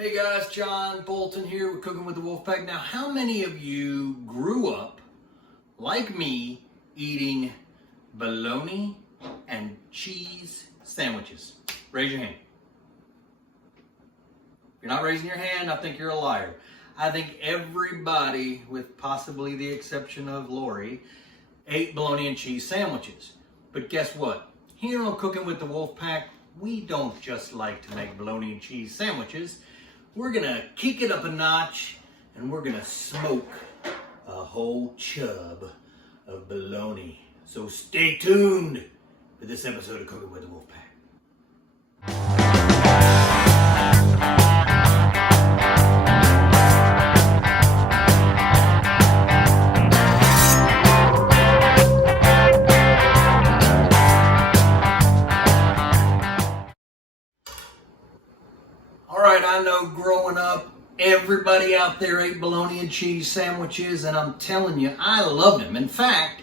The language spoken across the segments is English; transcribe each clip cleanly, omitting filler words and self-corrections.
Hey guys, John Bolton here with Cooking with the Wolfpack. Now, how many of you grew up, like me, eating bologna and cheese sandwiches? Raise your hand. If you're not raising your hand, I think you're a liar. I think everybody, with possibly the exception of Lori, ate bologna and cheese sandwiches. But guess what? Here on Cooking with the Wolfpack, we don't just like to make bologna and cheese sandwiches. We're gonna kick it up a notch and we're gonna smoke a whole chub of bologna. So stay tuned for this episode of Cooking with the Wolfpack. I know growing up, everybody out there ate bologna and cheese sandwiches, and I'm telling you, I love them. In fact,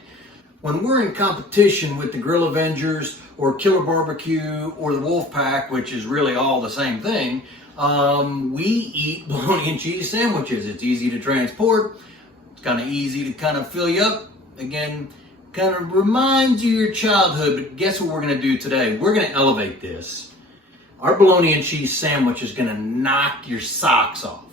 when we're in competition with the Grill Avengers or Killer Barbecue or the Wolfpack, which is really all the same thing, we eat bologna and cheese sandwiches. It's easy to transport. It's kind of easy to kind of fill you up. Again, kind of reminds you of your childhood, but guess what we're going to do today? We're going to elevate this. Our bologna and cheese sandwich is going to knock your socks off.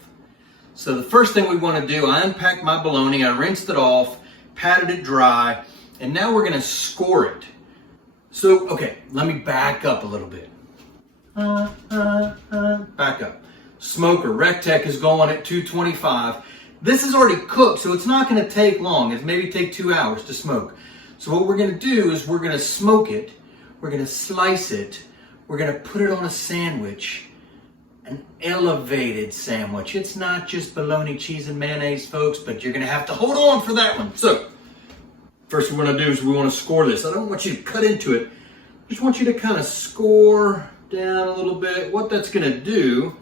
So the first thing we want to do, I unpacked my bologna, I rinsed it off, patted it dry, and now we're going to score it. So, okay, let me back up a little bit. Back up. Smoker, Rectech is going at 225. This is already cooked, so it's not going to take long. It's maybe take 2 hours to smoke. So what we're going to do is we're going to smoke it, we're going to slice it, we're going to put it on a sandwich, an elevated sandwich. It's not just bologna, cheese, and mayonnaise, folks, but you're going to have to hold on for that one. So, first thing we're going to do is we want to score this. I don't want you to cut into it. I just want you to kind of score down a little bit. What that's going to do,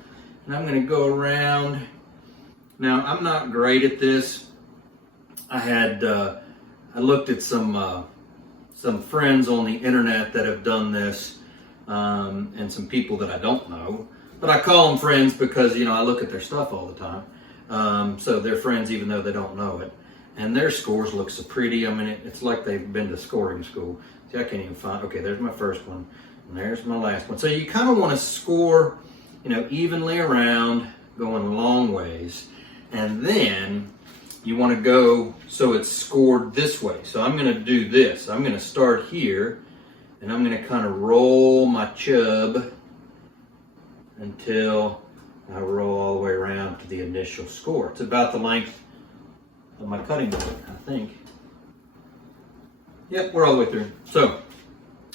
and I'm going to go around. Now, I'm not great at this. I looked at some friends on the internet that have done this. And some people that I don't know, but I call them friends because, you know, I look at their stuff all the time. So they're friends even though they don't know it. And their scores look so pretty. I mean, it's like they've been to scoring school. See, I can't even find, okay, there's my first one, and there's my last one. So you kind of want to score, you know, evenly around, going long ways. And then you want to go so it's scored this way. So I'm going to do this. I'm going to start here. And I'm going to kind of roll my chub until I roll all the way around to the initial score. It's about the length of my cutting board, I think. Yep, we're all the way through. So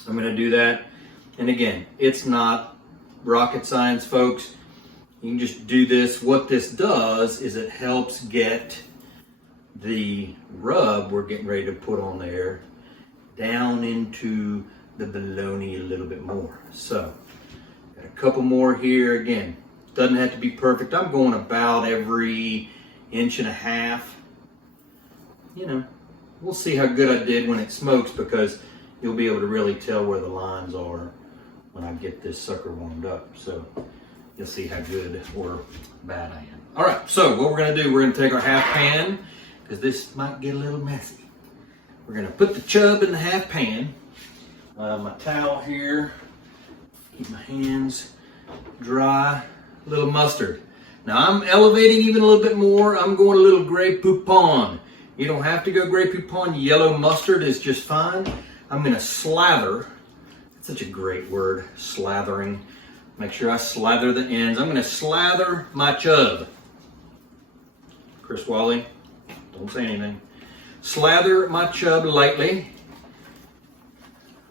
I'm going to do that. And again, it's not rocket science, folks. You can just do this. What this does is it helps get the rub we're getting ready to put on there down into the bologna a little bit more. So, got a couple more here. Again, doesn't have to be perfect. I'm going about every 1.5 inches. You know, we'll see how good I did when it smokes because you'll be able to really tell where the lines are when I get this sucker warmed up. So, you'll see how good or bad I am. All right, so what we're gonna do, we're gonna take our half pan because this might get a little messy. We're gonna put the chub in the half pan. My towel here, keep my hands dry, a little mustard. Now I'm elevating even a little bit more. I'm going a little Grey Poupon. You don't have to go Grey Poupon. Yellow mustard is just fine. I'm gonna slather. It's such a great word, slathering. Make sure I slather the ends. I'm gonna slather my chub. Chris Wally, don't say anything. Slather my chub lightly.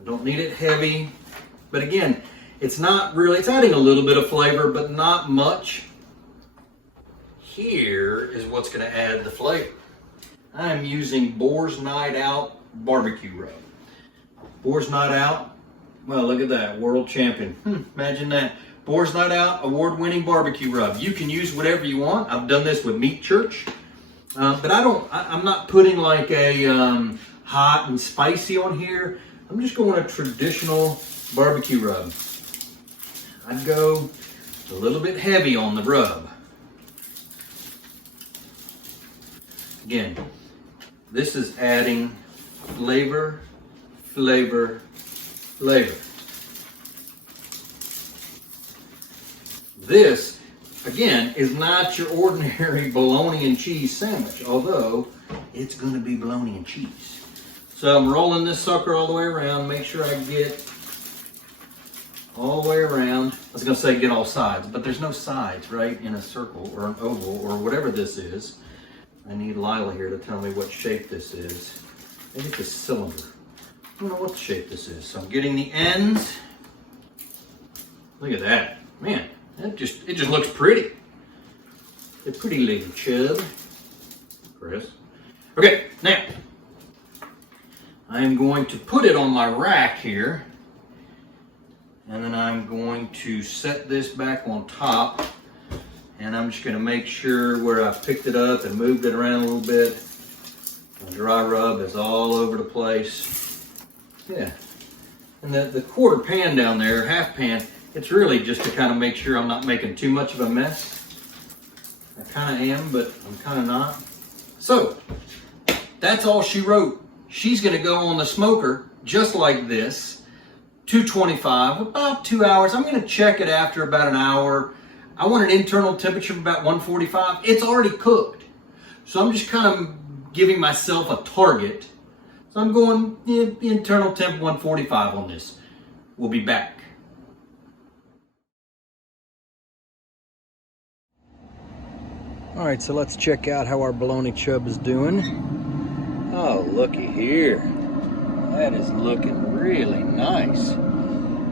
Don't need it heavy, but again, it's not really, it's adding a little bit of flavor, but not much. Here is what's gonna add the flavor. I'm using Boar's Night Out barbecue rub. Boar's Night Out, well, look at that, world champion. Imagine that. Boar's Night Out, award-winning barbecue rub. You can use whatever you want. I've done this with Meat Church, but I'm not putting like a hot and spicy on here. I'm just going a traditional barbecue rub. I'd go a little bit heavy on the rub. Again, this is adding flavor, flavor, flavor. This, again, is not your ordinary bologna and cheese sandwich, although it's going to be bologna and cheese. So I'm rolling this sucker all the way around, make sure I get all the way around. I was going to say get all sides, but there's no sides, right, in a circle or an oval or whatever this is. I need Lila here to tell me what shape this is. Maybe it's a cylinder. I don't know what shape this is. So I'm getting the ends. Look at that. Man, it just looks pretty. A pretty little chub. Chris. Okay, now I'm going to put it on my rack here. And then I'm going to set this back on top. And I'm just going to make sure where I picked it up and moved it around a little bit. The dry rub is all over the place. Yeah. And the quarter pan down there, half pan, it's really just to kind of make sure I'm not making too much of a mess. I kind of am, but I'm kind of not. So, that's all she wrote. She's going to go on the smoker just like this. 225, about 2 hours. I'm going to check it after about an hour. I want an internal temperature of about 145. It's already cooked. So I'm just kind of giving myself a target. So I'm going internal temp 145 on this. We'll be back. All right, so let's check out how our bologna chub is doing. Oh, looky here. That is looking really nice.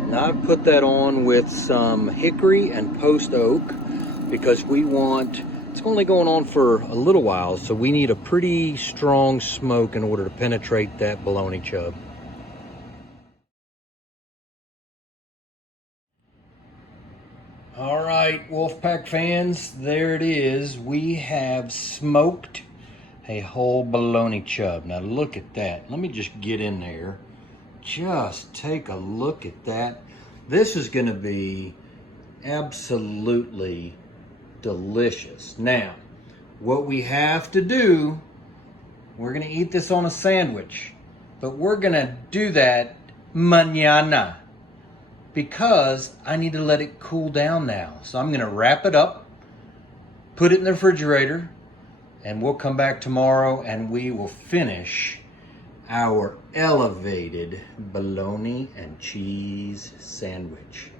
Now I've put that on with some hickory and post oak because we want, it's only going on for a little while, so we need a pretty strong smoke in order to penetrate that bologna chub. All right, Wolfpack fans, there it is. We have smoked a whole bologna chub. Now look at that. Let me just get in there. Just take a look at that. This is going to be absolutely delicious. Now, what we have to do, we're going to eat this on a sandwich, but we're going to do that mañana because I need to let it cool down now. So I'm going to wrap it up, put it in the refrigerator, and we'll come back tomorrow and we will finish our elevated bologna and cheese sandwich.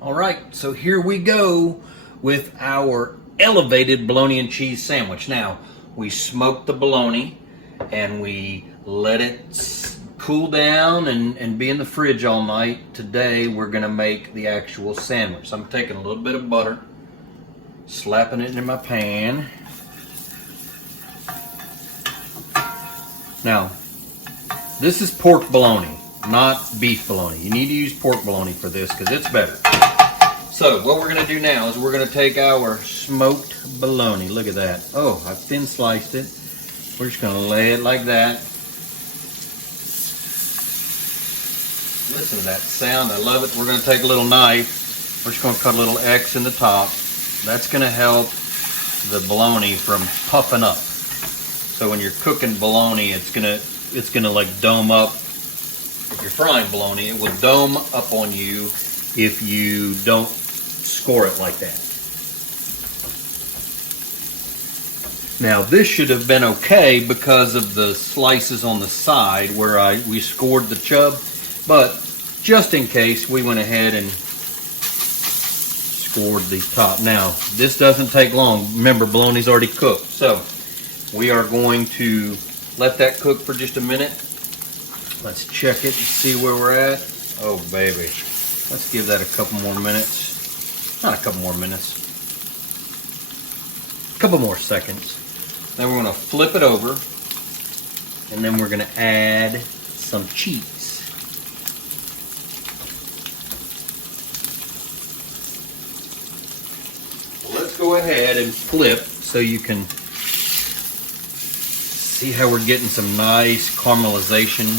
All right, so here we go with our elevated bologna and cheese sandwich. Now, we smoked the bologna and we let it cool down and be in the fridge all night. Today we're going to make the actual sandwich. So I'm taking a little bit of butter, slapping it in my pan. Now, this is pork bologna, not beef bologna. You need to use pork bologna for this because it's better. So what we're going to do now is we're going to take our smoked bologna. Look at that. Oh, I've thin sliced it. We're just going to lay it like that. Listen to that sound. I love it. We're going to take a little knife. We're just going to cut a little X in the top. That's going to help the bologna from puffing up. So when you're cooking bologna, it's gonna like dome up. If you're frying bologna, it will dome up on you if you don't score it like that. Now this should have been okay because of the slices on the side where we scored the chub, but just in case, we went ahead and scored the top. Now this doesn't take long. Remember, bologna's already cooked, so we are going to let that cook for just a minute. Let's check it and see where we're at. Oh baby, let's give that a couple more minutes. Not a couple more minutes, a couple more seconds. Then we're going to flip it over, and then we're going to add some cheese. So let's go ahead and flip so you can See how we're getting some nice caramelization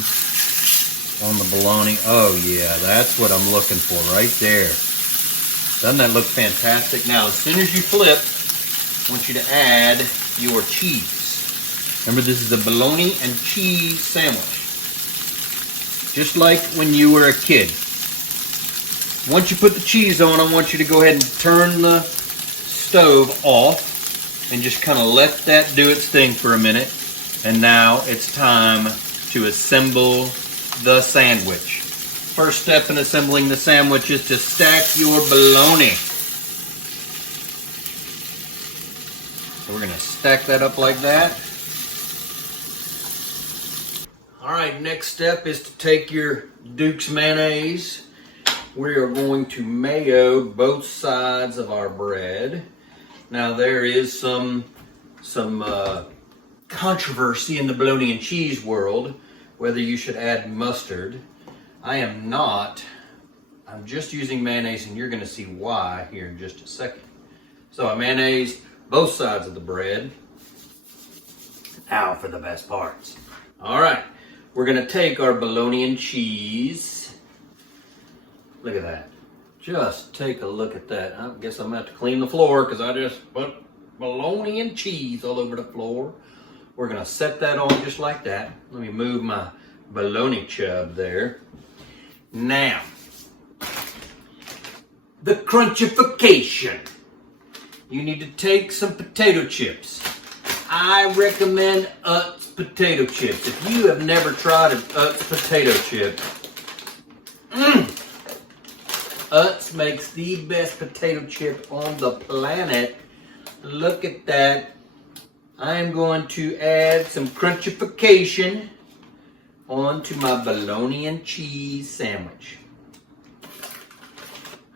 on the bologna? Oh yeah, that's what I'm looking for right there. Doesn't that look fantastic? Now, as soon as you flip, I want you to add your cheese. Remember, this is a bologna and cheese sandwich. Just like when you were a kid. Once you put the cheese on, I want you to go ahead and turn the stove off and just kind of let that do its thing for a minute. And now it's time to assemble the sandwich. First step in assembling the sandwich is to stack your bologna. So we're going to stack that up like that. All right, next step is to take your Duke's mayonnaise. We are going to mayo both sides of our bread. Now there is some controversy in the bologna and cheese world whether you should add mustard. I am not. I'm just using mayonnaise, and you're going to see why here in just a second. So I mayonnaise both sides of the bread. Now for the best parts. All right, we're going to take our bologna and cheese. Look at that. Just take a look at that. I guess I'm going to have to clean the floor because I just put bologna and cheese all over the floor. We're going to set that on just like that. Let me move my bologna chub there. Now, the crunchification. You need to take some potato chips. I recommend Utz potato chips. If you have never tried an Utz potato chip, Utz makes the best potato chip on the planet. Look at that. I am going to add some crunchification onto my bologna and cheese sandwich.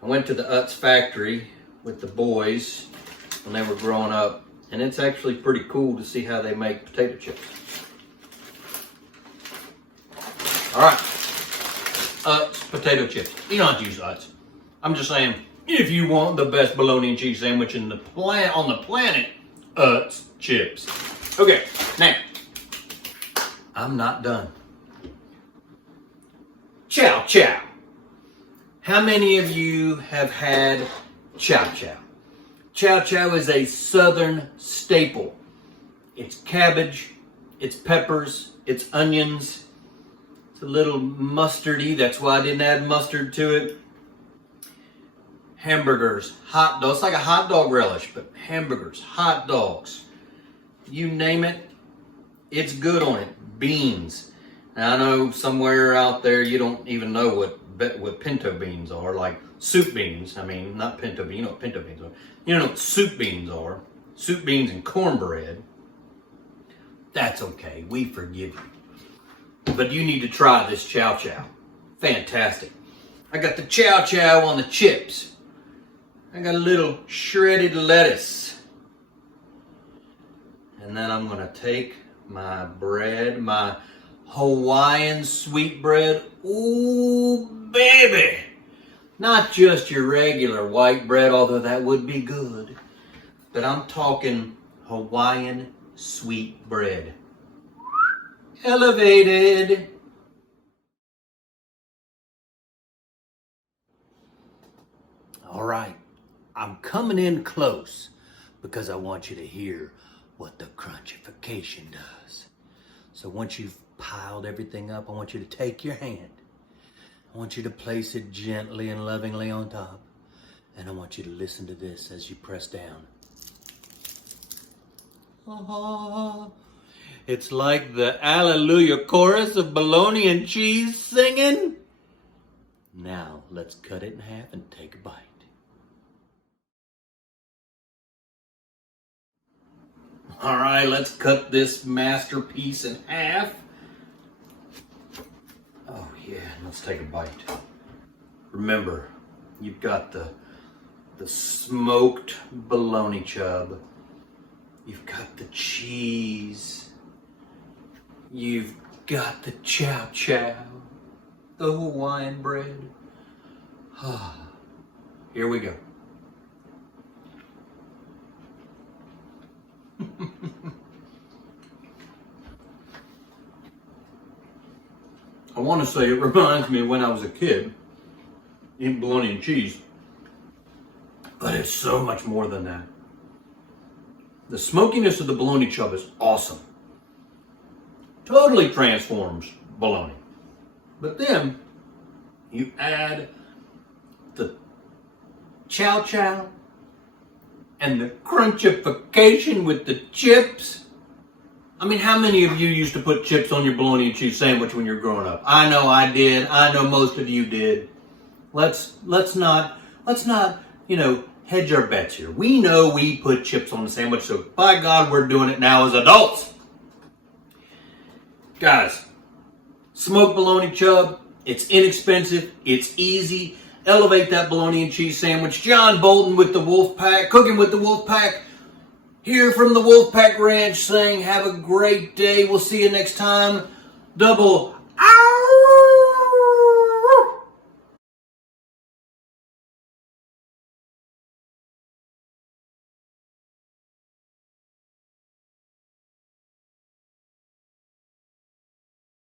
I went to the Utz factory with the boys when they were growing up, and it's actually pretty cool to see how they make potato chips. All right, Utz potato chips. You don't have to use Utz. I'm just saying, if you want the best bologna and cheese sandwich on the planet, Utz chips. Okay, now, I'm not done. Chow chow. How many of you have had chow chow? Chow chow is a southern staple. It's cabbage, it's peppers, it's onions. It's a little mustardy. That's why I didn't add mustard to it. Hamburgers, hot dogs. It's like a hot dog relish, but hamburgers, hot dogs. You name it, it's good on it. Beans. Now, I know somewhere out there you don't even know what pinto beans are, like soup beans. I mean, not pinto beans. You know what pinto beans are. You know what soup beans are. Soup beans and cornbread. That's okay. We forgive you. But you need to try this chow chow. Fantastic. I got the chow chow on the chips. I got a little shredded lettuce. And then I'm going to take my bread, my Hawaiian sweet bread. Ooh, baby. Not just your regular white bread, although that would be good. But I'm talking Hawaiian sweet bread. Elevated. All right. I'm coming in close because I want you to hear what the crunchification does. So once you've piled everything up, I want you to take your hand. I want you to place it gently and lovingly on top. And I want you to listen to this as you press down. It's like the Alleluia chorus of bologna and cheese singing. Now let's cut it in half and take a bite. All right, let's cut this masterpiece in half. Oh yeah, let's take a bite. Remember, you've got the smoked bologna chub. You've got the cheese. You've got the chow chow, the Hawaiian bread. Here we go. I want to say it reminds me of when I was a kid eating bologna and cheese. But it's so much more than that. The smokiness of the bologna chub is awesome. Totally transforms bologna. But then you add the chow chow and the crunchification with the chips. I mean, how many of you used to put chips on your bologna and cheese sandwich when you were growing up? I know I did. I know most of you did. Let's not, hedge our bets here. We know we put chips on the sandwich, so by God, we're doing it now as adults. Guys, smoked bologna chub, it's inexpensive, it's easy. Elevate that bologna and cheese sandwich. John Bolton with the Wolfpack, cooking with the Wolfpack. Here from the Wolfpack Ranch saying have a great day. We'll see you next time. Double out.